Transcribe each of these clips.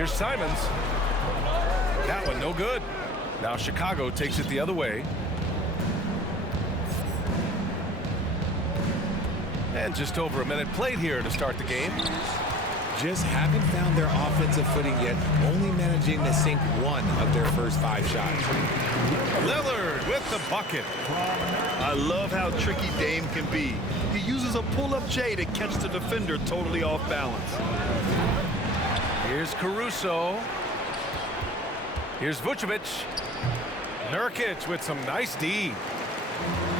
Here's Simons. That one no good. Now Chicago takes it the other way. And just over a minute played here to start the game. Just haven't found their offensive footing yet, only managing to sink one of their first 5 shots. Lillard with the bucket. I love how tricky Dame can be. He uses a pull-up J to catch the defender totally off balance. Here's Caruso. Here's Vucevic. Nurkic with some nice D.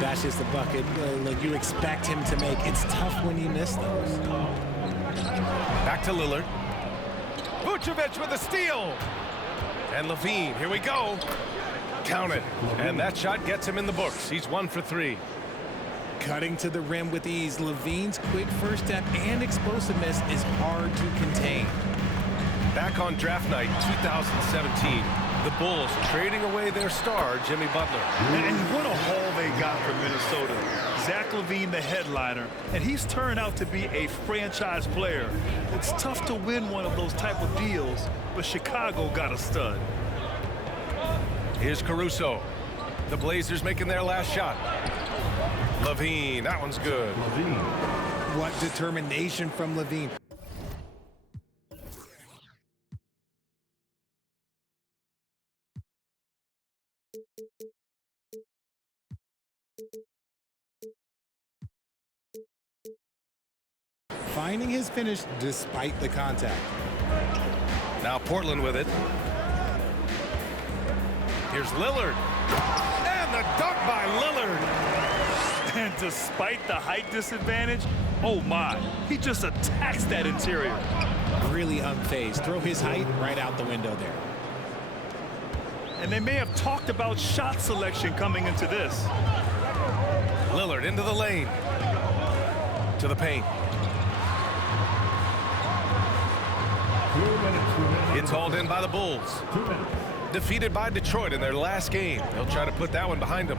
That's just a bucket like you expect him to make. It's tough when you miss those. Back to Lillard. Vucevic with a steal. And Levine, here we go. Count it. And that shot gets him in the books. He's 1 for 3. Cutting to the rim with ease. Levine's quick first step and explosiveness is hard to contain. Back on draft night 2017, the Bulls trading away their star, Jimmy Butler. And what a haul they got from Minnesota. Zach LaVine, the headliner, and he's turned out to be a franchise player. It's tough to win one of those type of deals, but Chicago got a stud. Here's Caruso. The Blazers making their last shot. Levine, that one's good. What determination from Levine. Finding his finish despite the contact. Now Portland with it. Here's Lillard. And the dunk by Lillard. And despite the height disadvantage, oh my, he just attacks that interior. Really unfazed. Throw his height right out the window there. And they may have talked about shot selection coming into this. Lillard into the lane. To the paint. It's hauled in by the Bulls. Defeated by Detroit in their last game. They'll try to put that one behind them.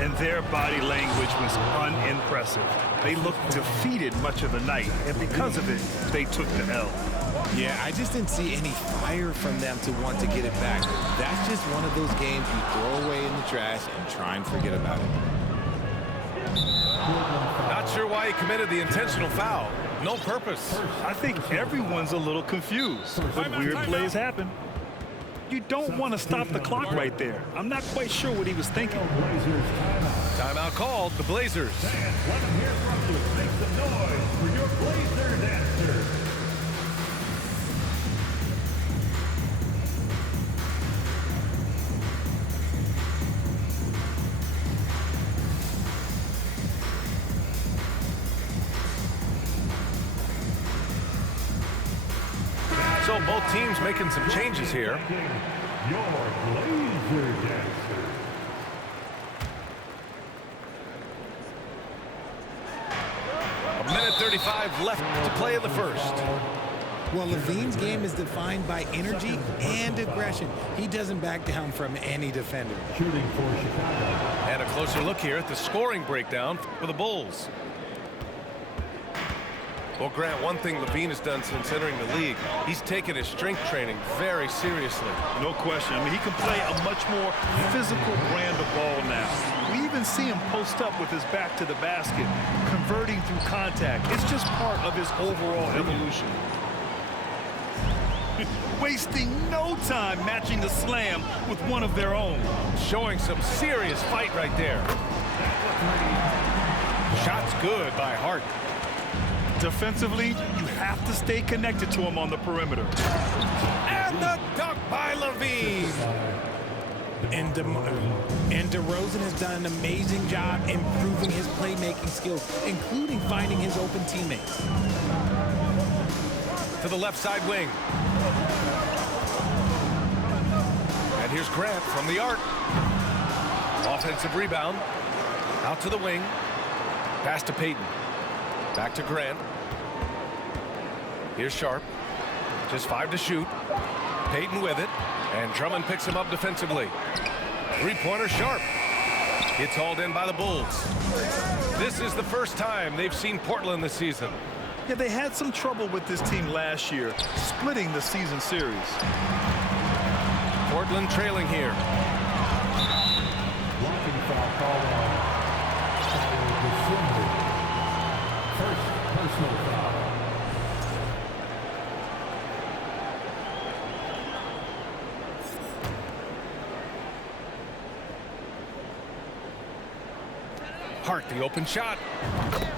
And their body language was unimpressive. They looked defeated much of the night, and because of it, they took the L. Yeah, I just didn't see any fire from them to want to get it back. That's just one of those games you throw away in the trash and try and forget about it. Not sure why he committed the intentional foul. No purpose. I think everyone's a little confused, but weird plays happen. You don't want to stop the clock right there. I'm not quite sure what he was thinking. Timeout called, the Blazers. Fans, let them hear from you. Make some noise for your Blazers answer. So both teams making some changes here. Your Blazers answer. A minute 35 left to play in the first. Well, Levine's game is defined by energy and aggression. He doesn't back down from any defender. Shooting for Chicago. And a closer look here at the scoring breakdown for the Bulls. Well, Grant, one thing Levine has done since entering the league, he's taken his strength training very seriously. No question. I mean, he can play a much more physical brand of ball now. We even see him post up with his back to the basket, converting through contact. It's just part of his overall evolution. Wasting no time matching the slam with one of their own. Showing some serious fight right there. Shot's good by Hart. Defensively, you have to stay connected to him on the perimeter. And the dunk by Levine. And DeRozan has done an amazing job improving his playmaking skills, including finding his open teammates. To the left side wing. And here's Grant from the arc. Offensive rebound. Out to the wing. Pass to Payton. Back to Grant. Here's Sharp. Just 5 to shoot. Payton with it. And Drummond picks him up defensively. Three-pointer Sharp. It's hauled in by the Bulls. This is the first time they've seen Portland this season. Yeah, they had some trouble with this team last year, splitting the season series. Portland trailing here. Blocking foul called on December. First personal foul. Hart, the open shot.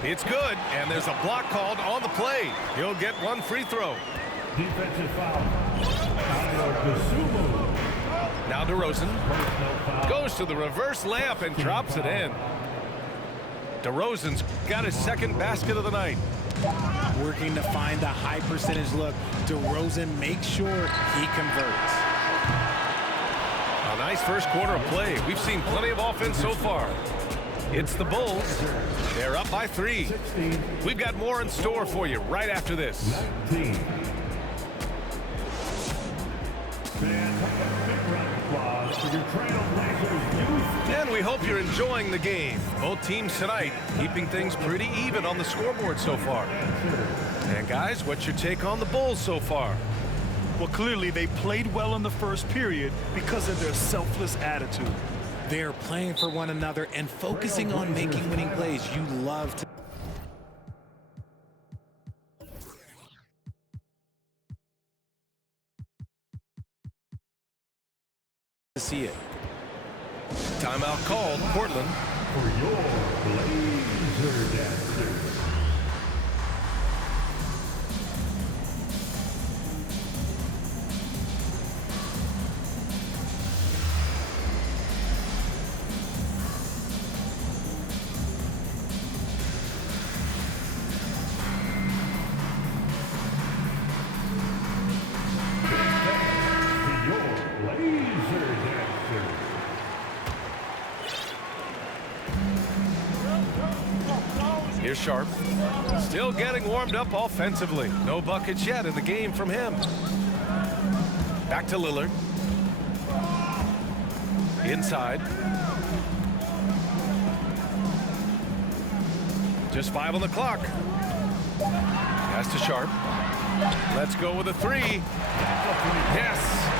It's good, and there's a block called on the play. He'll get one free throw. Defensive foul. Now DeRozan goes to the reverse layup and drops it in. DeRozan's got his second basket of the night. Working to find the high percentage look. DeRozan makes sure he converts. A nice first quarter of play. We've seen plenty of offense so far. It's the Bulls. They're up by 3. We've got more in store for you right after this. And we hope you're enjoying the game. Both teams tonight keeping things pretty even on the scoreboard so far. And guys, what's your take on the Bulls so far? Well, clearly they played well in the first period because of their selfless attitude. They're playing for one another and focusing on making winning plays. You love to see it. Timeout called, Portland. For your Blazer Dancers. Here's Sharp. Still getting warmed up offensively. No buckets yet in the game from him. Back to Lillard. Inside. Just 5 on the clock. Pass to Sharp. Let's go with a 3. Yes.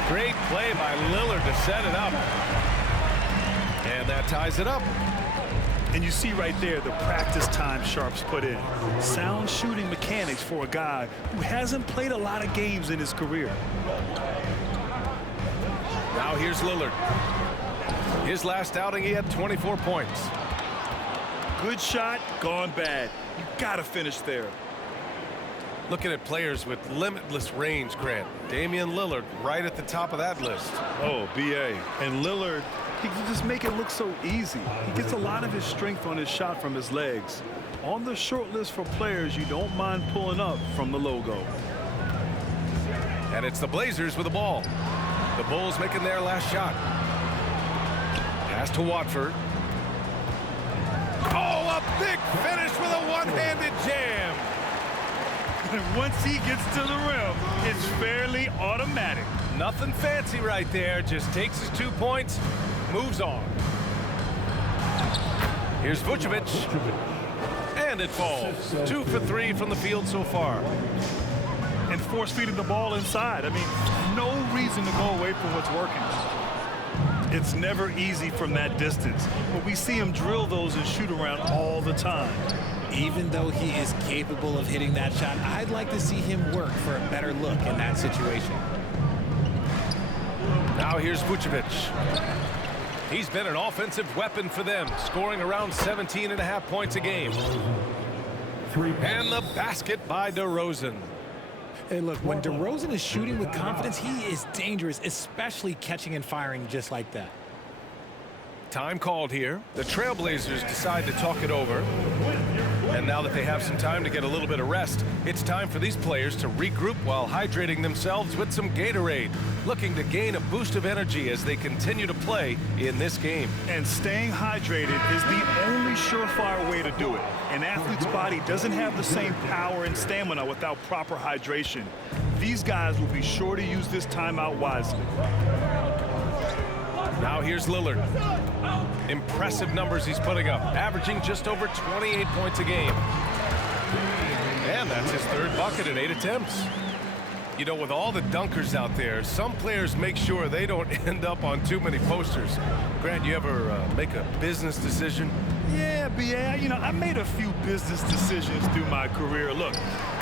Great play by Lillard to set it up. And that ties it up. And you see right there the practice time Sharp's put in. Sound shooting mechanics for a guy who hasn't played a lot of games in his career. Now here's Lillard. His last outing, he had 24 points. Good shot, gone bad. You gotta finish there. Looking at players with limitless range, Grant. Damian Lillard right at the top of that list. Oh, B.A. And Lillard, he can just make it look so easy. He gets a lot of his strength on his shot from his legs. On the short list for players you don't mind pulling up from the logo. And it's the Blazers with the ball. The Bulls making their last shot. Pass to Watford. Oh, a big finish with a one-handed jam. And once he gets to the rim, it's fairly automatic. Nothing fancy right there. Just takes his 2 points, moves on. Here's Vucevic. And it falls. 2 for 3 from the field so far. And force feeding the ball inside. I mean, no reason to go away from what's working. It's never easy from that distance, but we see him drill those and shoot around all the time. Even though he is capable of hitting that shot, I'd like to see him work for a better look in that situation. Now here's Vucevic. He's been an offensive weapon for them, scoring around 17.5 points a game. And the basket by DeRozan. Hey, look, when DeRozan is shooting with confidence, he is dangerous, especially catching and firing just like that. Time called here. The Trailblazers decide to talk it over. And now that they have some time to get a little bit of rest, it's time for these players to regroup while hydrating themselves with some Gatorade, looking to gain a boost of energy as they continue to play in this game. And staying hydrated is the only surefire way to do it. An athlete's body doesn't have the same power and stamina without proper hydration. These guys will be sure to use this timeout wisely. Now here's Lillard. Impressive numbers he's putting up, averaging just over 28 points a game. And that's his third bucket in 8 attempts. You know, with all the dunkers out there, some players make sure they don't end up on too many posters. Grant, you ever make a business decision? Yeah, B.A., you know, I made a few business decisions through my career. Look,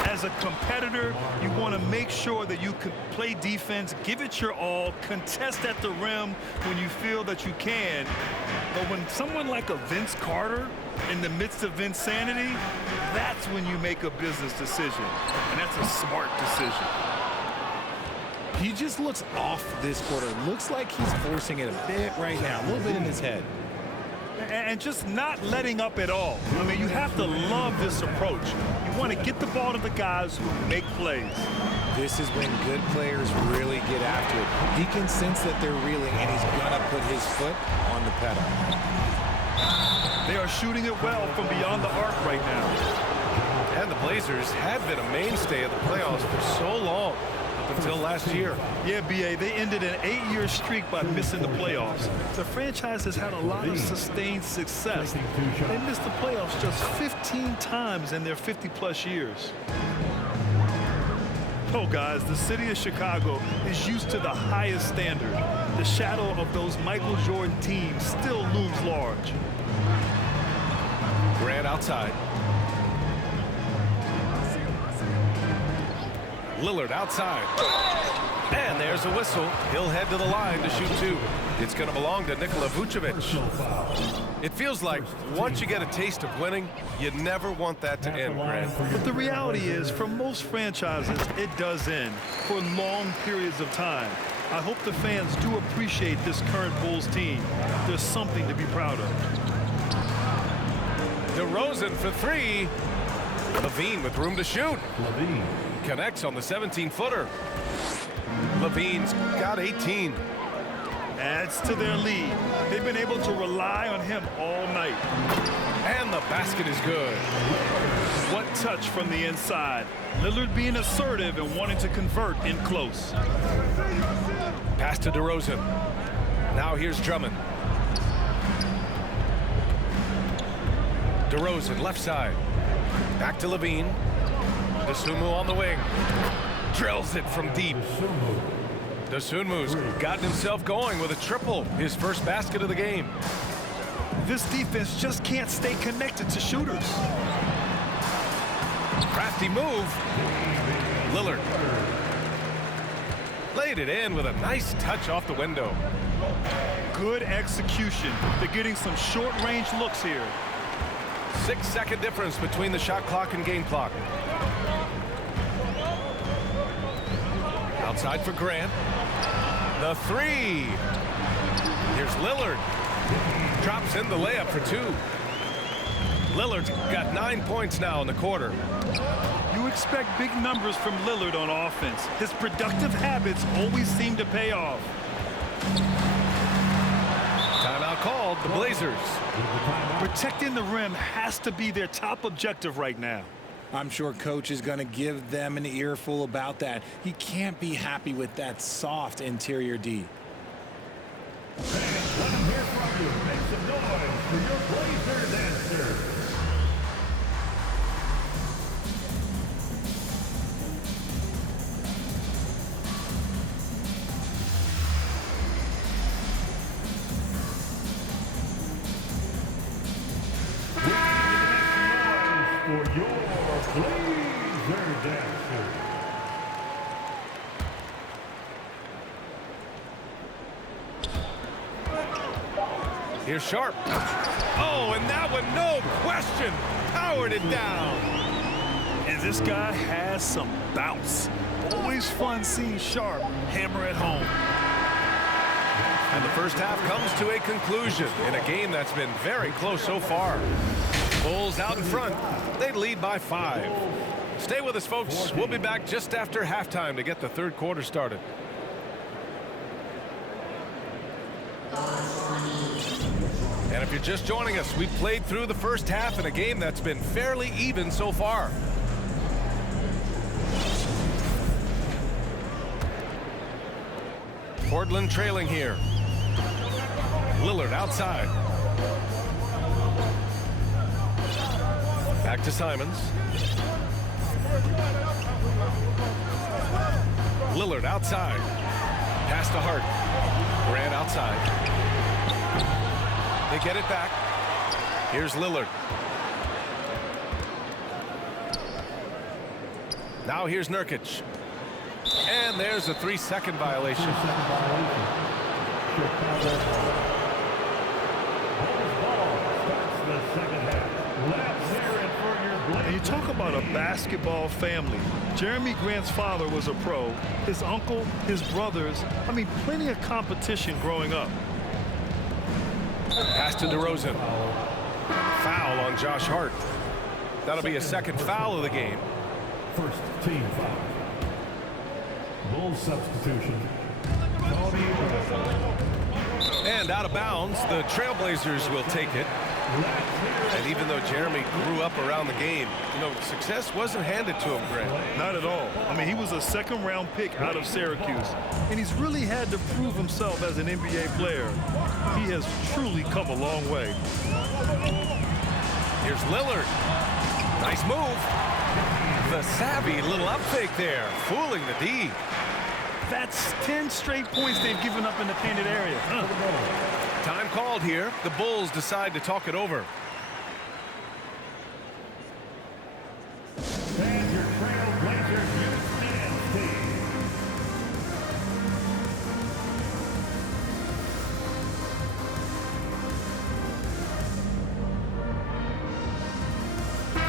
as a competitor, you want to make sure that you can play defense, give it your all, contest at the rim when you feel that you can. But when someone like a Vince Carter in the midst of insanity, that's when you make a business decision. And that's a smart decision. He just looks off this quarter. Looks like he's forcing it a bit right now, a little bit in his head. And just not letting up at all. I mean, you have to love this approach. You want to get the ball to the guys who make plays. This is when good players really get after it. He can sense that they're reeling, and he's going to put his foot on the pedal. They are shooting it well from beyond the arc right now. And the Blazers have been a mainstay of the playoffs for so long, up until last year. Yeah, B.A., they ended an 8-year streak by missing the playoffs. The franchise has had a lot of sustained success. They missed the playoffs just 15 times in their 50-plus years. Oh, guys, the city of Chicago is used to the highest standard. The shadow of those Michael Jordan teams still looms large. Grant outside. Lillard outside. And there's a whistle. He'll head to the line to shoot 2. It's going to belong to Nikola Vucevic. It feels like once you get a taste of winning, you never want that to end, Grant. But the reality is, for most franchises, it does end for long periods of time. I hope the fans do appreciate this current Bulls team. There's something to be proud of. DeRozan for 3. LaVine with room to shoot. Connects on the 17-footer. LaVine's got 18. Adds to their lead. They've been able to rely on him all night. And the basket is good. What touch from the inside. Lillard being assertive and wanting to convert in close. Pass to DeRozan. Now here's Drummond. DeRozan left side. Back to LaVine. Dosunmu on the wing. Drills it from deep. Dosunmu's gotten himself going with a triple. His first basket of the game. This defense just can't stay connected to shooters. Crafty move. Lillard. Laid it in with a nice touch off the window. Good execution. They're getting some short-range looks here. 6-second difference between the shot clock and game clock. Outside for Grant. The 3. Here's Lillard. Drops in the layup for 2. Lillard's got 9 points now in the quarter. You expect big numbers from Lillard on offense. His productive habits always seem to pay off. Timeout called, the Blazers. Protecting the rim has to be their top objective right now. I'm sure coach is going to give them an earful about that. He can't be happy with that soft interior D. Let them hear from you. Make some noise for your Blazers answer. For your Blazers answer. Here's Sharp. Oh, and that one, no question, powered it down. And this guy has some bounce. Always fun seeing Sharp hammer it home. And the first half comes to a conclusion in a game that's been very close so far. Bulls out in front. They lead by 5. Stay with us, folks. We'll be back just after halftime to get the third quarter started. And if you're just joining us, we've played through the first half in a game that's been fairly even so far. Portland trailing here. Lillard outside. Back to Simons. Lillard outside. Pass to Hart. Grant outside. They get it back. Here's Lillard. Now here's Nurkic. And there's a 3-second violation. And you talk about a basketball family. Jeremy Grant's father was a pro. His uncle, his brothers. I mean, plenty of competition growing up. Pass to DeRozan. Foul on Josh Hart. That'll be a second foul of the game. First team foul. Bulls substitution. Tony Allen. And out of bounds, the Trailblazers will take it. And even though Jeremy grew up around the game, you know, success wasn't handed to him, Grant. Not at all. I mean, he was a second-round pick out of Syracuse, and he's really had to prove himself as an NBA player. He has truly come a long way. Here's Lillard. Nice move. The savvy little up fake there, fooling the D. That's 10 straight points they've given up in the painted area. Time called here. The Bulls decide to talk it over. And your Trailblazers youth men's team.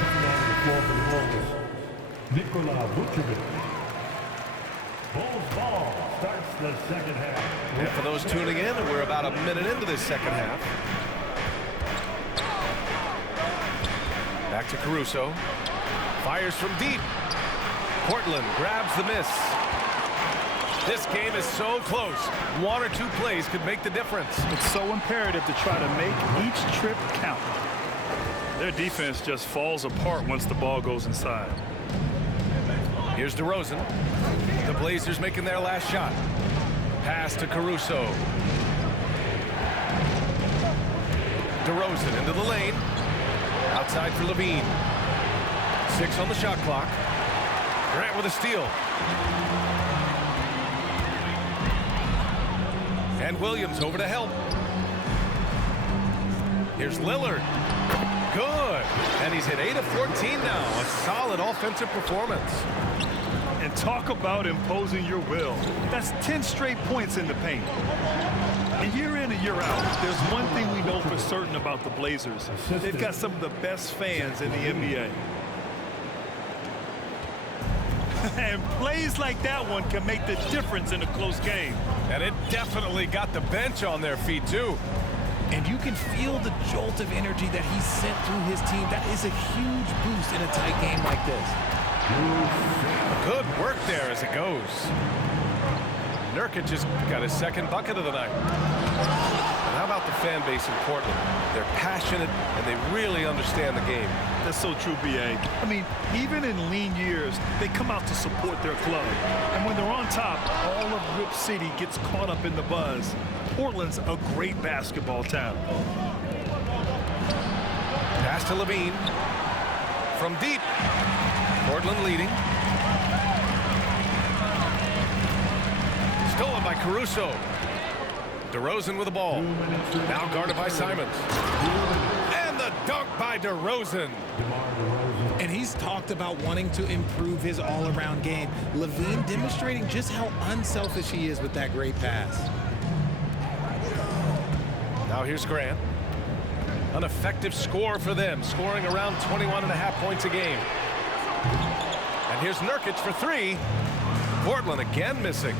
Coming out of the floor for the Bulls, Nikola Vucevic. Bulls ball starts the second half. And for those tuning in, we're about a minute into this second half. Back to Caruso. Fires from deep. Portland grabs the miss. This game is so close. One or two plays could make the difference. It's so imperative to try to make each trip count. Their defense just falls apart once the ball goes inside. Here's DeRozan. The Blazers making their last shot. Pass to Caruso. DeRozan into the lane. Outside for Levine. 6 on the shot clock. Grant with a steal. And Williams over to help. Here's Lillard. Good. And he's hit 8 of 14 now. A solid offensive performance. And talk about imposing your will. That's 10 straight points in the paint. And year in and year out, there's one thing we know for certain about the Blazers. They've got some of the best fans in the NBA. And plays like that one can make the difference in a close game. And it definitely got the bench on their feet, too. And you can feel the jolt of energy that he sent through his team. That is a huge boost in a tight game like this. Good work there as it goes. Nurkic just got his second bucket of the night. And how about the fan base in Portland? They're passionate, and they really understand the game. That's so true, B.A. I mean, even in lean years, they come out to support their club. And when they're on top, all of Rip City gets caught up in the buzz. Portland's a great basketball town. Pass to Levine. From deep. Portland leading. Stolen by Caruso. DeRozan with the ball. Now guarded by Simons. And the dunk by DeRozan. And he's talked about wanting to improve his all-around game. Levine demonstrating just how unselfish he is with that great pass. Now here's Grant. An effective score for them, scoring around 21.5 points a game. And here's Nurkic for 3. Portland again missing.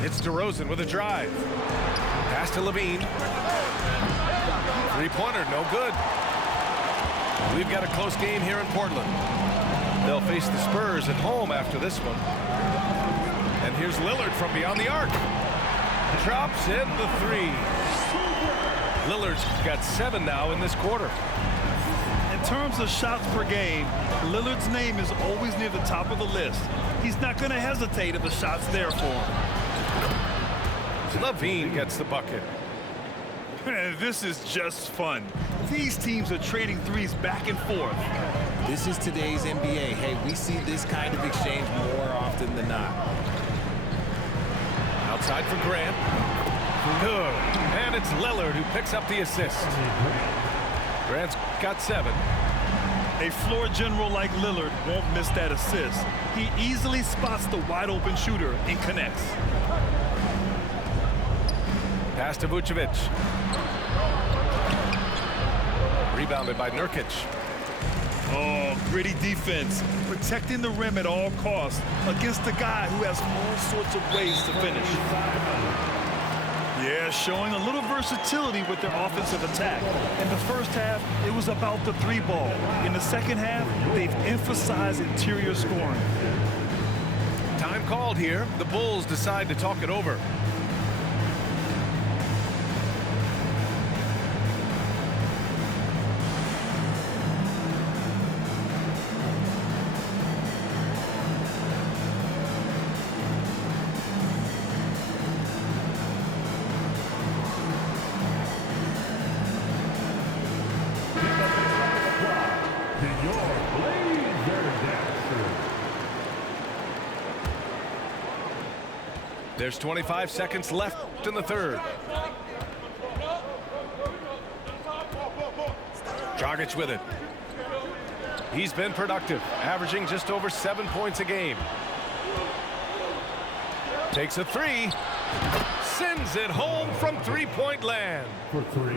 It's DeRozan with a drive. Pass to Levine. Three-pointer, no good. We've got a close game here in Portland. They'll face the Spurs at home after this one. And here's Lillard from beyond the arc. Drops in the 3. Lillard's got 7 now in this quarter. In terms of shots per game, Lillard's name is always near the top of the list. He's not going to hesitate if the shot's there for him. Levine gets the bucket. This is just fun. These teams are trading threes back and forth. This is today's NBA. Hey, we see this kind of exchange more often than not. Outside for Grant. Good. And it's Lillard who picks up the assist. Grant's got 7. A floor general like Lillard won't miss that assist. He easily spots the wide open shooter and connects. Pass to Vucevic. Rebounded by Nurkic. Oh, gritty defense, protecting the rim at all costs against a guy who has all sorts of ways to finish. Yeah, showing a little versatility with their offensive attack. In the first half, it was about the 3-ball. In the second half, they've emphasized interior scoring. Time called here. The Bulls decide to talk it over. There's 25 seconds left in the third. Dragic with it. He's been productive, averaging just over 7 points a game. Takes a 3. Sends it home from three-point land. For 3.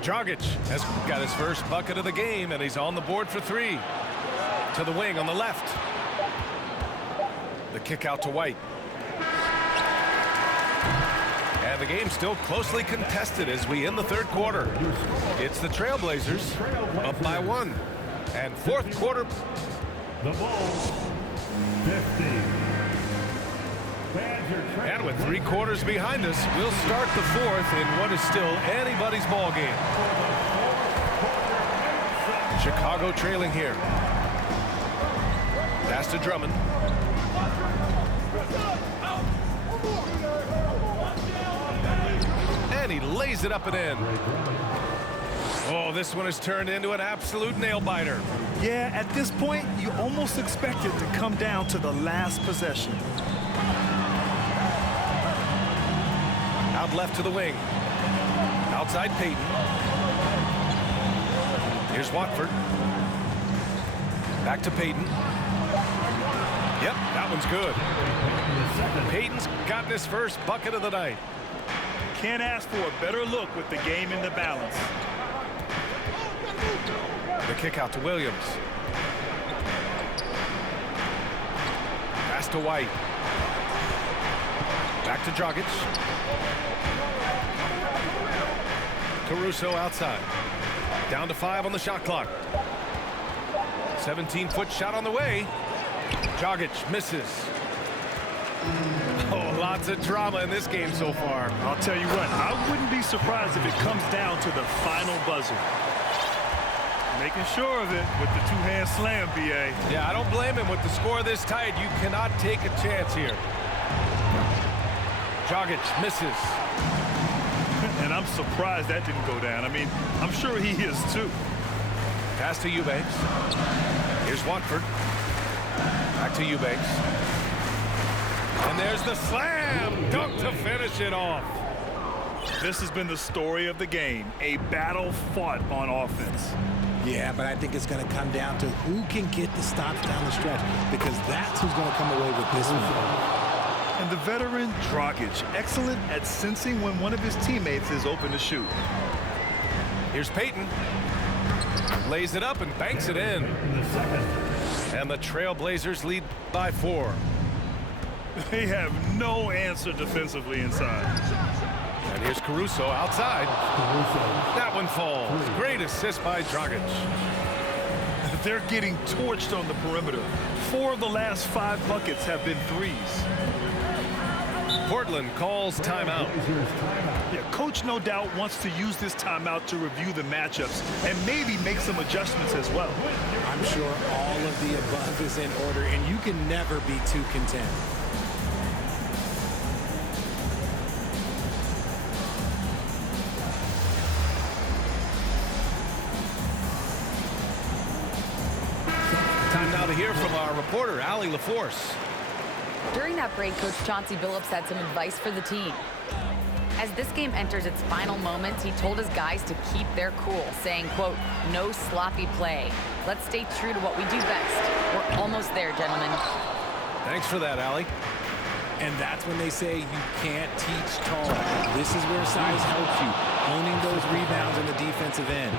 Dragic has got his first bucket of the game, and he's on the board for 3. To the wing on the left. The kick out to White. And the game's still closely contested as we end the third quarter. It's the Trailblazers up by 1. And fourth quarter. The Bulls, 50. And with 3 quarters behind us, we'll start the fourth in what is still anybody's ball game. Chicago trailing here. Pass to Drummond. And he lays it up and in. Oh, this one has turned into an absolute nail-biter. Yeah, at this point, you almost expect it to come down to the last possession. Out left to the wing. Outside Payton. Here's Watford. Back to Payton. Yep, that one's good. Payton's gotten his first bucket of the night. Can't ask for a better look with the game in the balance. The kick out to Williams. Pass to White. Back to Dragic. Caruso outside. Down to 5 on the shot clock. 17-foot shot on the way. Dragic misses. Oh, lots of drama in this game so far. I'll tell you what, I wouldn't be surprised if it comes down to the final buzzer. Making sure of it with the two-hand slam, B.A. Yeah, I don't blame him with the score this tight. You cannot take a chance here. Dragic misses. And I'm surprised that didn't go down. I mean, I'm sure he is too. Pass to Eubanks. Here's Watford. Back to Eubanks. And there's the slam dunk to finish it off. This has been the story of the game, a battle fought on offense. Yeah, but I think it's going to come down to who can get the stops down the stretch, because that's who's going to come away with this one. And the veteran Dragic, excellent at sensing when one of his teammates is open to shoot. Here's Payton. Lays it up and banks it in. And the Trailblazers lead by 4. They have no answer defensively inside. And here's Caruso outside. That one falls. Great assist by Dragic. They're getting torched on the perimeter. 4 of the last 5 buckets have been threes. Portland calls timeout. Yeah, coach no doubt wants to use this timeout to review the matchups and maybe make some adjustments as well. I'm sure all of the above is in order, and you can never be too content. to hear from our reporter, Allie LaForce. During that break, Coach Chauncey Billups had some advice for the team. As this game enters its final moments, he told his guys to keep their cool, saying, quote, "No sloppy play. Let's stay true to what we do best. We're almost there, gentlemen." Thanks for that, Allie. And that's when they say you can't teach tall. This is where size helps you, owning those rebounds on the defensive end.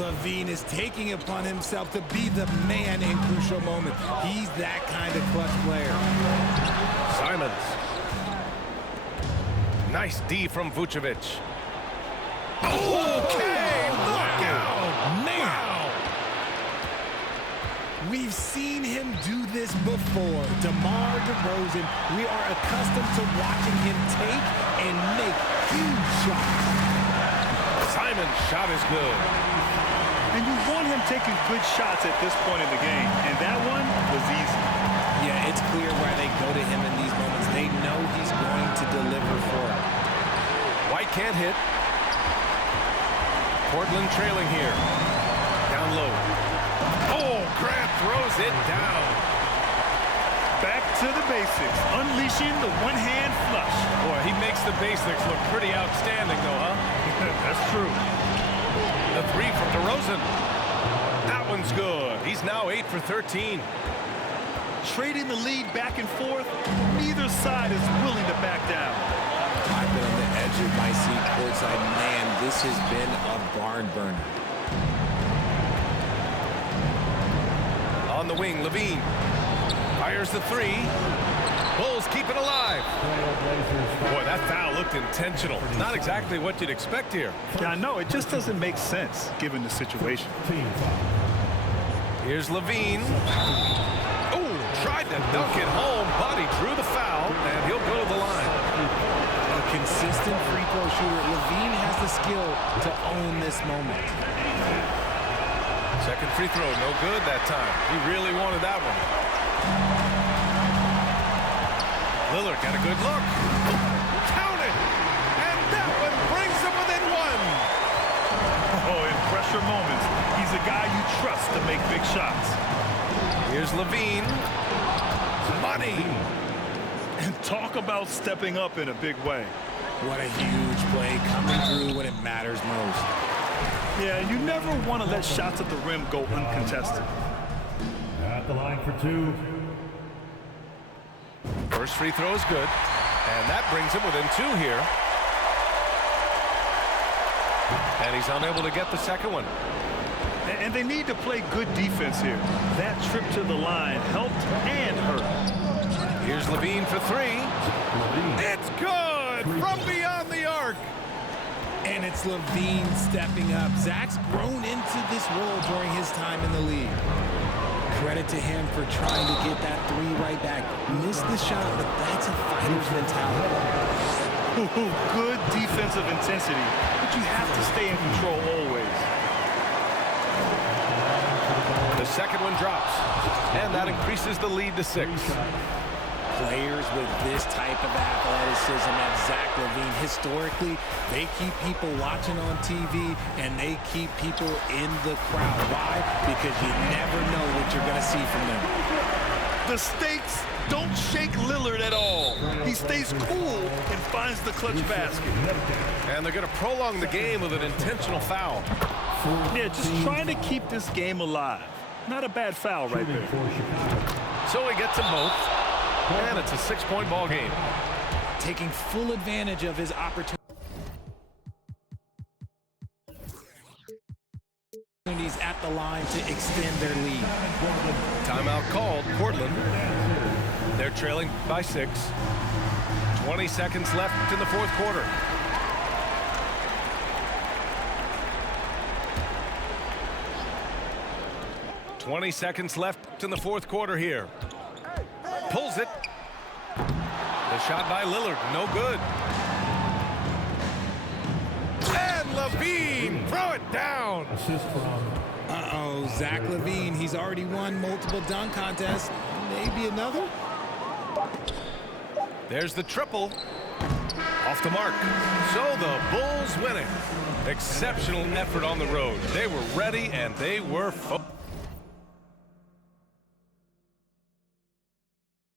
LaVine is taking upon himself to be the man in crucial moments. He's that kind of clutch player. Simons. Nice D from Vucevic. Okay, look out! Man! We've seen him do this before. DeMar DeRozan, we are accustomed to watching him take and make huge shots. Simon's shot is good. And you want him taking good shots at this point in the game. And that one was easy. Yeah, it's clear why they go to him in these moments. They know he's going to deliver for it. White can't hit. Portland trailing here. Down low. Oh, Grant throws it down. Back to the basics, unleashing the one-hand flush. Boy, he makes the basics look pretty outstanding, though, huh? That's true. The three from DeRozan. That one's good. He's now 8 for 13. Trading the lead back and forth, neither side is willing to back down. I've been on the edge of my seat courtside. Man, this has been a barn burner. On the wing, LaVine fires the three. Bulls keep it alive. Boy, that foul looked intentional. Not exactly what you'd expect here. Yeah, I know. It just doesn't make sense given the situation. Here's LaVine. Oh, tried to dunk it home, but he drew the foul, and he'll go to the line. A consistent free throw shooter. LaVine has the skill to own this moment. Second free throw, no good that time. He really wanted that one. Lillard got a good look. Count it! And that one brings him within one. Oh, in pressure moments, he's a guy you trust to make big shots. Here's LaVine. Money. And talk about stepping up in a big way. What a huge play coming through when it matters most. Yeah, you never want to let shots at the rim go uncontested. At the line for two. First free throw is good, and that brings him within 2 here. And he's unable to get the second one. And they need to play good defense here. That trip to the line helped and hurt. Here's LaVine for 3. It's good from beyond the arc. And it's LaVine stepping up. Zach's grown into this role during his time in the league. Credit to him for trying to get that 3 right back. Missed the shot, but that's a fighter's mentality. Good defensive intensity, but you have to stay in control always. The second one drops, and that increases the lead to 6. Players with this type of athleticism at Zach LaVine, historically, they keep people watching on TV and they keep people in the crowd. Why? Because you never know what you're going to see from them. The stakes don't shake Lillard at all. He stays cool and finds the clutch basket. And they're going to prolong the game with an intentional foul. Yeah, just trying to keep this game alive. Not a bad foul right there. So he gets them both. And it's a 6-point ball game. Taking full advantage of his opportunities at the line to extend their lead. Timeout called. Portland. They're trailing by 6. 20 seconds left in the fourth quarter. $20 seconds left in the fourth quarter here. Pulls it. The shot by Lillard, no good. And LaVine, throw it down. Assist from Uh-oh, Zach LaVine, he's already won multiple dunk contests. Maybe another? There's the triple. Off the mark. So the Bulls winning. Exceptional effort on the road. They were ready and they were focused.